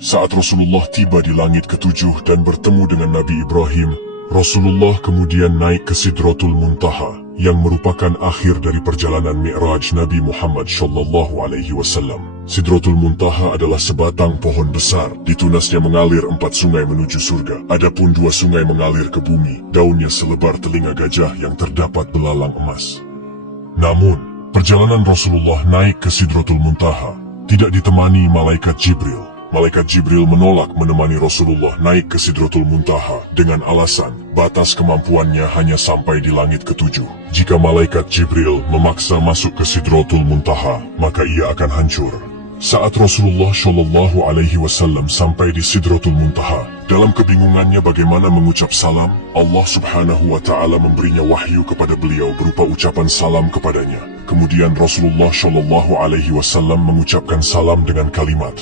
Saat Rasulullah tiba di langit ketujuh dan bertemu dengan Nabi Ibrahim, Rasulullah kemudian naik ke Sidratul Muntaha, yang merupakan akhir dari perjalanan Mi'raj Nabi Muhammad SAW. Sidratul Muntaha adalah sebatang pohon besar, di tunasnya mengalir 4 sungai menuju surga. Adapun 2 sungai mengalir ke bumi, daunnya selebar telinga gajah yang terdapat belalang emas. Namun, perjalanan Rasulullah naik ke Sidratul Muntaha tidak ditemani malaikat Jibril. Malaikat Jibril menolak menemani Rasulullah naik ke Sidratul Muntaha dengan alasan batas kemampuannya hanya sampai di langit ketujuh. Jika malaikat Jibril memaksa masuk ke Sidratul Muntaha, maka ia akan hancur. Saat Rasulullah SAW sampai di Sidratul Muntaha, dalam kebingungannya bagaimana mengucap salam, Allah Subhanahu wa Ta'ala memberinya wahyu kepada beliau berupa ucapan salam kepadanya. Kemudian Rasulullah SAW mengucapkan salam dengan kalimat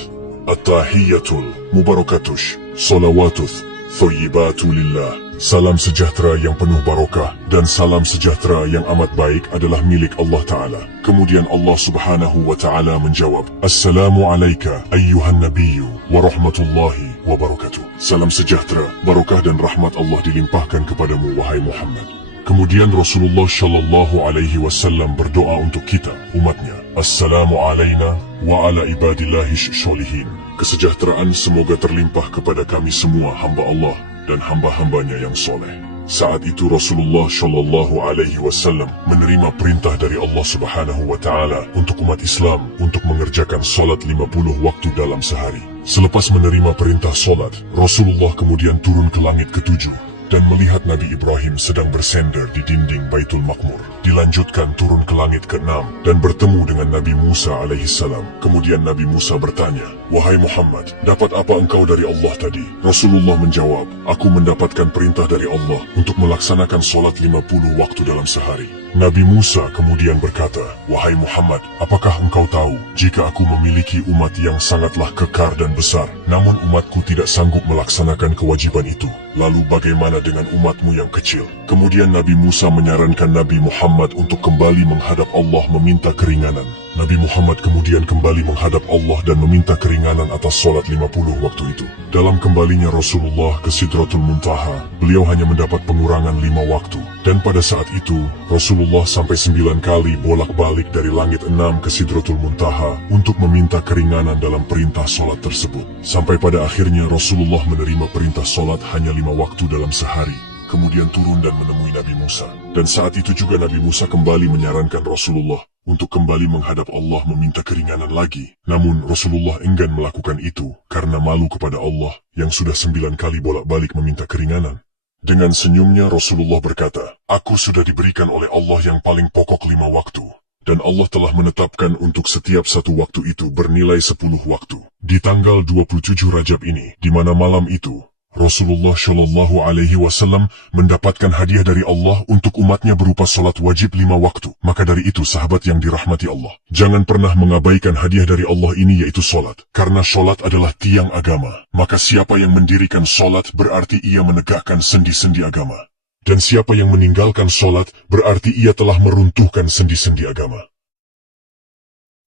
At-tahiyyatul mubarakatush salawatuth thayyibatu lillah. Salam sejahtera yang penuh barokah dan salam sejahtera yang amat baik adalah milik Allah Ta'ala. Kemudian Allah Subhanahu wa Ta'ala menjawab, Assalamu alayka ayyuhan nabiyyu wa rahmatullahi wa barakatuh. Salam sejahtera, barokah dan rahmat Allah dilimpahkan kepadamu wahai Muhammad. Kemudian Rasulullah SAW berdoa untuk kita, umatnya. Assalamu alayna wa ala ibadillahi sholihin. Kesejahteraan semoga terlimpah kepada kami semua hamba Allah dan hamba-hambanya yang soleh. Saat itu Rasulullah SAW menerima perintah dari Allah Subhanahu wa Ta'ala untuk umat Islam untuk mengerjakan salat 50 waktu dalam sehari. Selepas menerima perintah salat, Rasulullah kemudian turun ke langit ketujuh dan melihat Nabi Ibrahim sedang bersender di dinding Baitul Maqmur. Dilanjutkan turun ke langit ke-6 dan bertemu dengan Nabi Musa alaihissalam. Kemudian Nabi Musa bertanya, Wahai Muhammad, dapat apa engkau dari Allah tadi? Rasulullah menjawab, Aku mendapatkan perintah dari Allah untuk melaksanakan salat 50 waktu dalam sehari. Nabi Musa kemudian berkata, Wahai Muhammad, apakah engkau tahu jika aku memiliki umat yang sangatlah kekar dan besar, namun umatku tidak sanggup melaksanakan kewajiban itu? Lalu bagaimana dengan umatmu yang kecil? Kemudian Nabi Musa menyarankan Nabi Muhammad untuk kembali menghadap Allah meminta keringanan. Nabi Muhammad kemudian kembali menghadap Allah dan meminta keringanan atas salat 50 waktu itu. Dalam kembalinya Rasulullah ke Sidratul Muntaha, beliau hanya mendapat pengurangan 5 waktu. Dan pada saat itu, Rasulullah sampai 9 kali bolak-balik dari langit 6 ke Sidratul Muntaha untuk meminta keringanan dalam perintah salat tersebut. Sampai pada akhirnya Rasulullah menerima perintah salat hanya 5 waktu dalam sehari. Kemudian turun dan menemui Nabi Musa. Dan saat itu juga Nabi Musa kembali menyarankan Rasulullah untuk kembali menghadap Allah meminta keringanan lagi. Namun Rasulullah enggan melakukan itu karena malu kepada Allah yang sudah 9 kali bolak-balik meminta keringanan. Dengan senyumnya Rasulullah berkata, Aku sudah diberikan oleh Allah yang paling pokok 5 waktu. Dan Allah telah menetapkan untuk setiap satu waktu itu bernilai 10 waktu. Di tanggal 27 Rajab ini, di mana malam itu, Rasulullah SAW mendapatkan hadiah dari Allah untuk umatnya berupa salat wajib 5 waktu. Maka dari itu sahabat yang dirahmati Allah, jangan pernah mengabaikan hadiah dari Allah ini yaitu salat. Karena salat adalah tiang agama. Maka siapa yang mendirikan salat berarti ia menegakkan sendi-sendi agama. Dan siapa yang meninggalkan salat berarti ia telah meruntuhkan sendi-sendi agama.